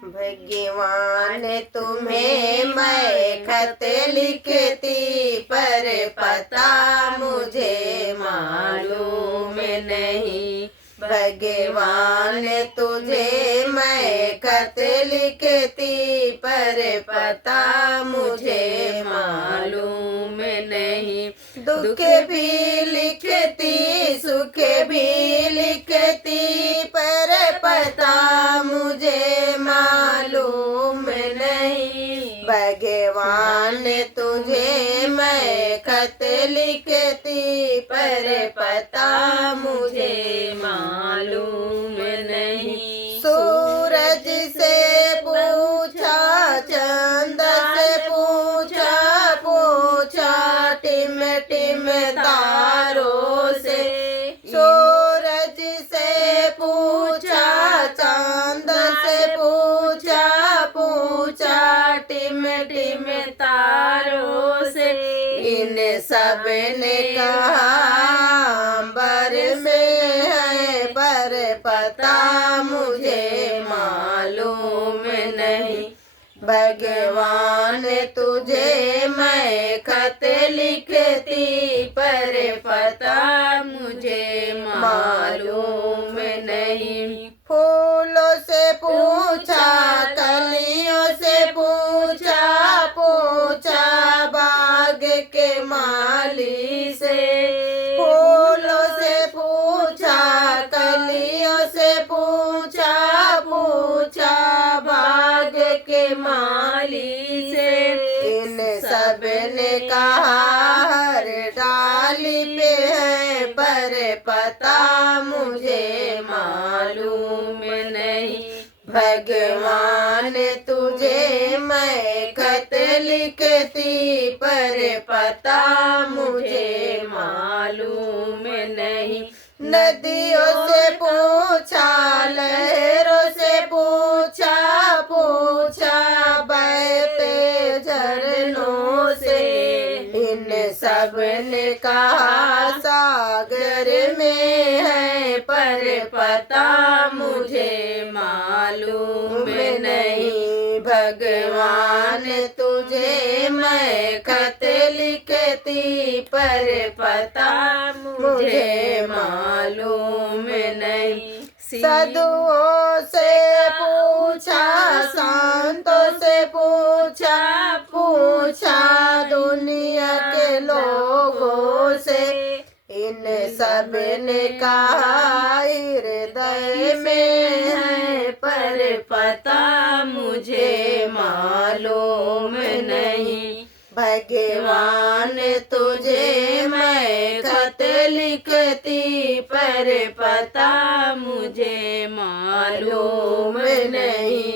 भगवान तुम्हें मैं खत लिखती पर पता मुझे मालूम नहीं। भगवान तुझे मैं खत लिखती पर पता मुझे मालूम नहीं। दुख भी लिखती सुख भी लिखती पर पता मुझे मालूम नहीं। भगवान तुझे मैं खत लिखती पर पता मुझे मालूम नहीं। सूरज से पूछा चंद से पूछा पूछा टिम टिम तारों से। सूरज से पूछा चांद से पूछा पूछा टिम टिम तारों से। इन सब ने कहा अंबर में है पर पता मुझे मालूम नहीं। भगवान तुझे मैं खत लिखती पर पता मुझे मालूम नहीं। फूलों से पूछा कलियों से पूछा पूछा बाग के माली से। फूलों से पूछा कलियों से पूछा पूछा बाग के माली से। इन सब ने कहा हर डाली पे है पर पता मुझे मालूम नहीं। भगवान तुझे मैं खत लिखती पर पता मुझे मालूम नहीं। नदियों से पूछा लहरों से पूछा पूछा बहते झरनों से। इन सब ने कहा सागर में है पर पता मुझे मालूम नहीं। भगवान तुझे मैं खत लिखती पर पता मुझे मालूम नहीं। साधुओं से पूछा संतों से पूछा पूछा दुनिया के लोगों से। इन सब ने कहा हृदय में है पर पता मुझे मालूम नहीं। भगवान तुझे मैं खत लिखती पर पता मुझे मालूम नहीं।